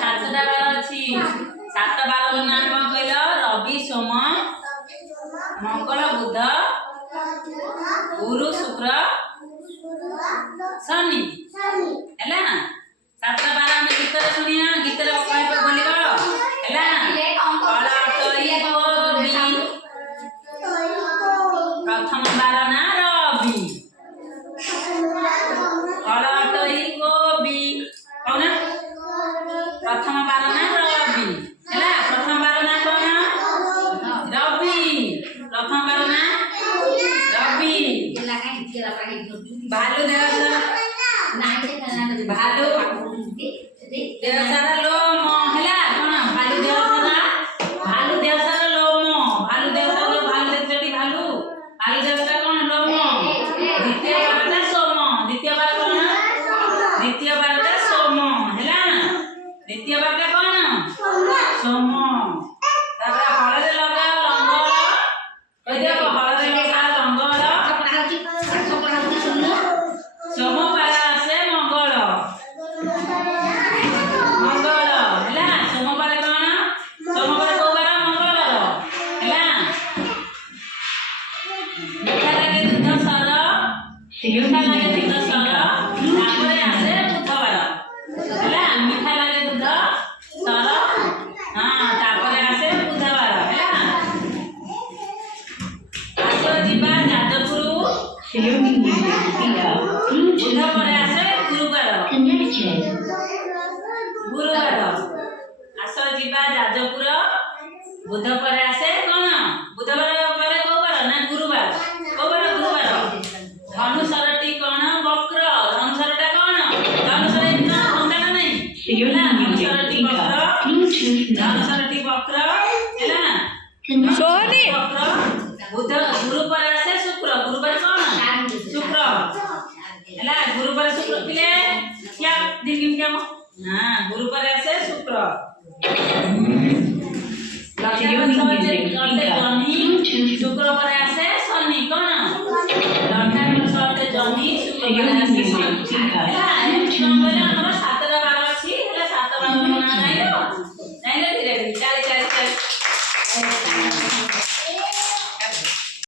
ସାତଟା ବାର ଅଛି। ସାତ ବାରର ନାଁ କଣ କହିଲ? ରବି, ସୋମ, ମଙ୍ଗଳ, ବୁଧ, ଗୁରୁ, ଶୁକ୍ର, ଶନି ହେଲା ନା। ସାତଟା ବାର ଆମେ ଗୀତରେ ଶୁଣିବା। ଗୀତରେ କହିବ ବୋଲିବ ହେଲା ନା। ପ୍ରଥମ ବାର ନା ରବି। ଅଳଟଇ କୋବି କହୁନା। ପ୍ରଥମ ବାର ନା ରବି ହେଲା। ପ୍ରଥମ ବାର ନା କଣ? ରବି। ପ୍ରଥମ ବାର ନା ରବି। ଭାଲୁ ଦେହ ଭାଲୁ ଦେହ ସାରା ଲୋମ ହେଲା କଣ? ଭାଲୁ ଦେହ ସାରା ଲୋମ। ଭାଲୁ ଦେହ ସାରା ଭାଲୁ ଦେଖି ଭାଲୁ ଭାଲୁ ଦେହ ସାରା କଣ? ଲୋମ। ଦ୍ୱିତୀୟ ବାରଟା ସୋମ। ଦ୍ୱିତୀୟ ବାର କଣ? ଦ୍ୱିତୀୟ ବାରଟା ସୋମ ହେଲା। ଦ୍ୱିତୀୟ ବାରଟା କଣ? ସୋମ। ତାପରେ ହଳରେ ଲଗା ଲଙ୍ଗଳ କହିଦେବ। ହଳରେ ଲଗା ଲଙ୍ଗଳ। ସୋମ ବାର ଆସେ ମଙ୍ଗଳ। ମଙ୍ଗଳ ହେଲା। ସୋମ ବାର କଣ? ସୋମ ବାର କୋଉ ବାର? ମଙ୍ଗଳବାର ହେଲା। ମିଠା ଲାଗେ ଦୁଧ ସର। ମିଠା ଲାଗେ ଦୁଧ ସର। ତାପରେ ଆସେ ବୁଧବାର ହେଲା। ମିଠା ଲାଗେ ଦୁଧ ସର। ହଁ ତାପରେ ଆସେ ବୁଧବାର ହେଲା। ଆସ ଯିବା ଯାଜପୁର। ବୁଧ ପରେ ଆସେ ଗୁରୁବାର। ଗୁରୁବାର। ଆସ ଯିବା ଯାଜପୁର। ବୁଧ ପରେ ଆସେ କଣ? ବୁଧବାର ପରେ କୋଉ ବାର? ନା ଗୁରୁବାର। କୋଉ ବାର? ଗୁରୁବାର। ଧନୁଷରଟି କଣ? ବକ୍ର। ଧନୁଷରଟା କଣ? ଧନୁଷର ଏମିତି କଣ ଭଙ୍ଗା ନା ନାହିଁ ହେଲା। ଧନୁଷରଟି ବକ୍ର। ଧନୁଷରଟି ବକ୍ର ହେଲା। ବକ୍ର। ବୁଧ ଗୁରୁ ପରେ ଆସେ ଶୁକ୍ର। ଗୁରୁବାର କଣ? ଶୁକ୍ର ହେଲା। ଗୁରୁ ପରେ ଶୁକ୍ର ପିଲେ क्या दिन क्या हां गुरु पर ऐसे शुक्र शुक्र पर ऐसे शनि कौन लंका पर जनी शुक्र पर ऐसे शनि